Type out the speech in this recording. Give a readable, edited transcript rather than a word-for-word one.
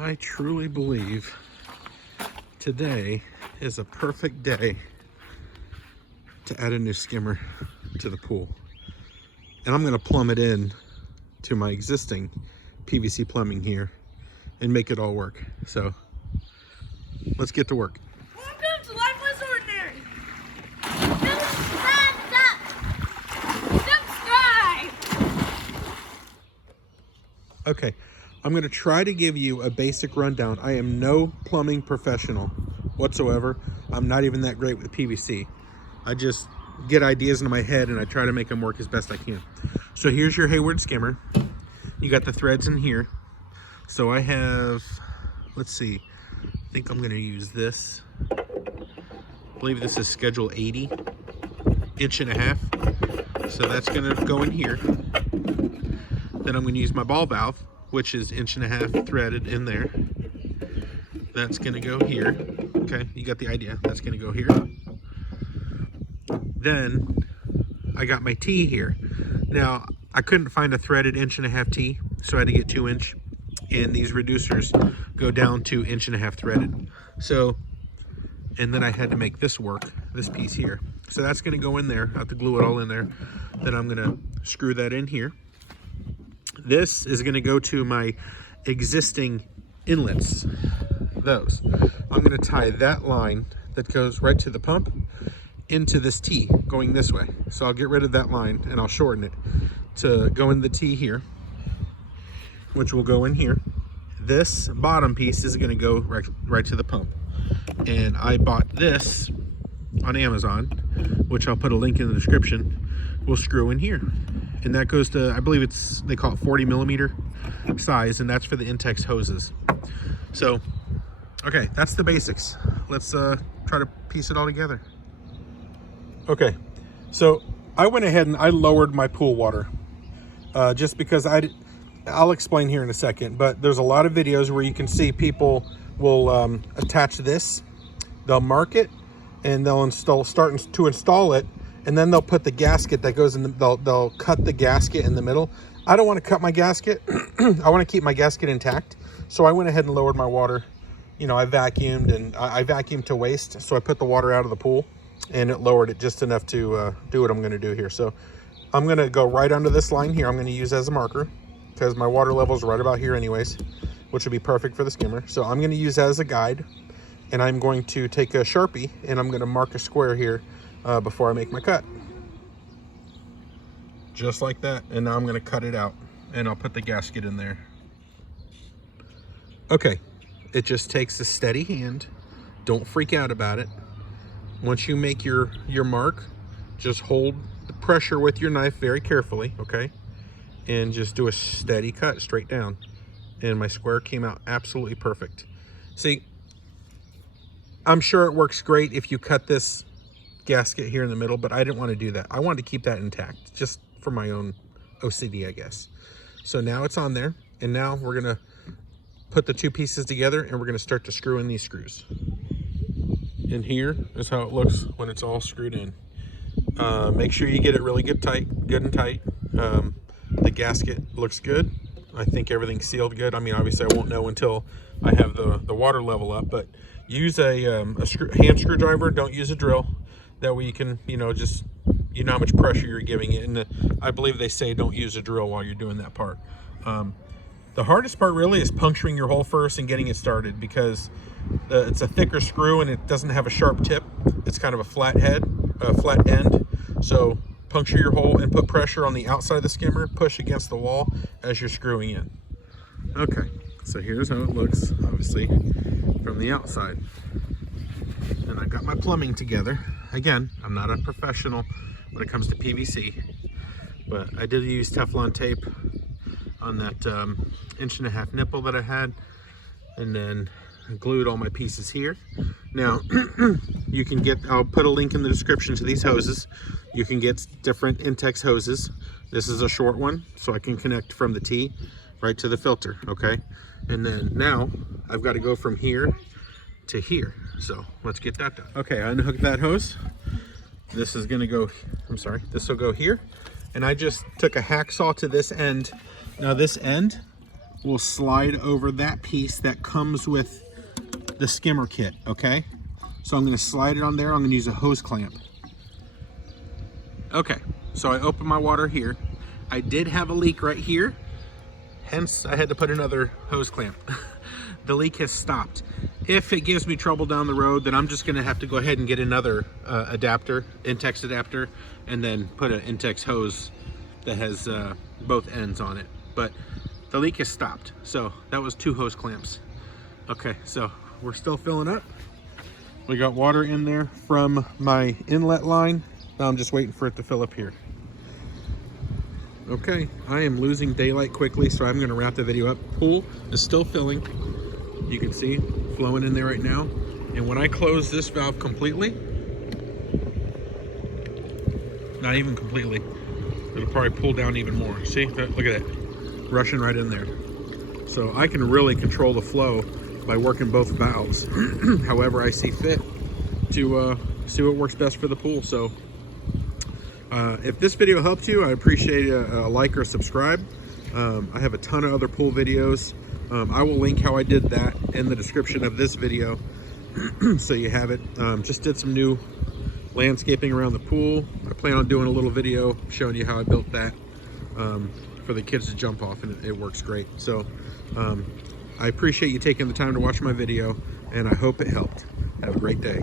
I truly believe today is a perfect day to add a new skimmer to the pool. And I'm gonna plumb it in to my existing PVC plumbing here and make it all work. So let's get to work. Welcome to Life Less Ordinary. Subscribe. Okay, I'm gonna try to give you a basic rundown. I am no plumbing professional whatsoever. I'm not even that great with PVC. I just get ideas into my head and I try to make them work as best I can. So here's your Hayward Skimmer. You got the threads in here. So I have, let's see, I think I'm gonna use this. I believe this is schedule 80, 1.5 inch. So that's gonna go in here. Then I'm gonna use my ball valve, which is 1.5 inch threaded in there. That's gonna go here. Okay, you got the idea. That's gonna go here. Then I got my T here. Now I couldn't find a threaded 1.5 inch T, so I had to get 2 inch. And these reducers go down to 1.5 inch threaded. So, and then I had to make this work, this piece here. So that's gonna go in there. I have to glue it all in there. Then I'm gonna screw that in here. This is gonna go to my existing inlets, those. I'm gonna tie that line that goes right to the pump into this T going this way. So I'll get rid of that line and I'll shorten it to go in the T here, which will go in here. This bottom piece is gonna go right to the pump. And I bought this on Amazon, which I'll put a link in the description. We'll screw in here. And that goes to, I believe it's, they call it 40mm size, and that's for the Intex hoses. So, okay, that's the basics. Let's try to piece it all together. Okay, so I went ahead and I lowered my pool water just because I'll explain here in a second, but there's a lot of videos where you can see people will attach this, they'll mark it, and they'll start to install it, and then they'll put the gasket that goes in the, they'll cut the gasket in the middle. I don't want to cut my gasket. I want to keep my gasket intact. So I went ahead and lowered my water. You know, I vacuumed, and I vacuumed to waste. So I put the water out of the pool and it lowered it just enough to do what I'm going to do here. So I'm going to go right under this line here. I'm going to use as a marker because my water level is right about here anyways, which would be perfect for the skimmer. So I'm going to use that as a guide, and I'm going to take a Sharpie and I'm going to mark a square here before I make my cut. Just like that. And now I'm going to cut it out and I'll put the gasket in there. Okay, it just takes a steady hand. Don't freak out about it. Once you make your mark, just hold the pressure with your knife very carefully, okay? And just do a steady cut straight down. And my square came out absolutely perfect. See, I'm sure it works great if you cut this gasket here in the middle, but I didn't want to do that. I wanted to keep that intact, just for my own OCD, I guess. So now it's on there, and now we're gonna put the two pieces together and we're gonna start to screw in these screws. And here is how it looks when it's all screwed in. Make sure you get it really good and tight. The gasket looks good. I think everything's sealed good. I mean, obviously I won't know until I have the water level up, but use a hand screwdriver. Don't use a drill. That way you can, you know, just, you know how much pressure you're giving it. And I believe they say don't use a drill while you're doing that part. The hardest part really is puncturing your hole first and getting it started, because it's a thicker screw and it doesn't have a sharp tip. It's kind of a flat end. So puncture your hole and put pressure on the outside of the skimmer, push against the wall as you're screwing in. Okay, so here's how it looks, obviously, from the outside. And I've got my plumbing together. Again, I'm not a professional when it comes to PVC, but I did use Teflon tape on that 1.5 inch nipple that I had, and then I glued all my pieces here. Now, you can get, I'll put a link in the description to these hoses. You can get different Intex hoses. This is a short one, so I can connect from the T right to the filter, okay? And then now, I've got to go from here to here. So let's get that done. Okay, I unhooked that hose. This is gonna go, this will go here. And I just took a hacksaw to this end. Now this end will slide over that piece that comes with the skimmer kit, okay? So I'm gonna slide it on there. I'm gonna use a hose clamp. Okay, so I open my water here. I did have a leak right here, hence I had to put another hose clamp. The leak has stopped. If it gives me trouble down the road, then I'm just gonna have to go ahead and get another adapter, Intex adapter, and then put an Intex hose that has both ends on it. But the leak has stopped, so that was 2 hose clamps. Okay, so we're still filling up. We got water in there from my inlet line. Now I'm just waiting for it to fill up here. Okay, I am losing daylight quickly, so I'm gonna wrap the video up. Pool is still filling. You can see flowing in there right now. And when I close this valve completely, not even completely, it'll probably pull down even more. See, look at that, rushing right in there. So I can really control the flow by working both valves however I see fit to see what works best for the pool. So if this video helped you, I appreciate a like or subscribe. I have a ton of other pool videos. I will link how I did that in the description of this video so you have it. Just did some new landscaping around the pool. I plan on doing a little video showing you how I built that for the kids to jump off, and it works great. So I appreciate you taking the time to watch my video, and I hope it helped. Have a great day.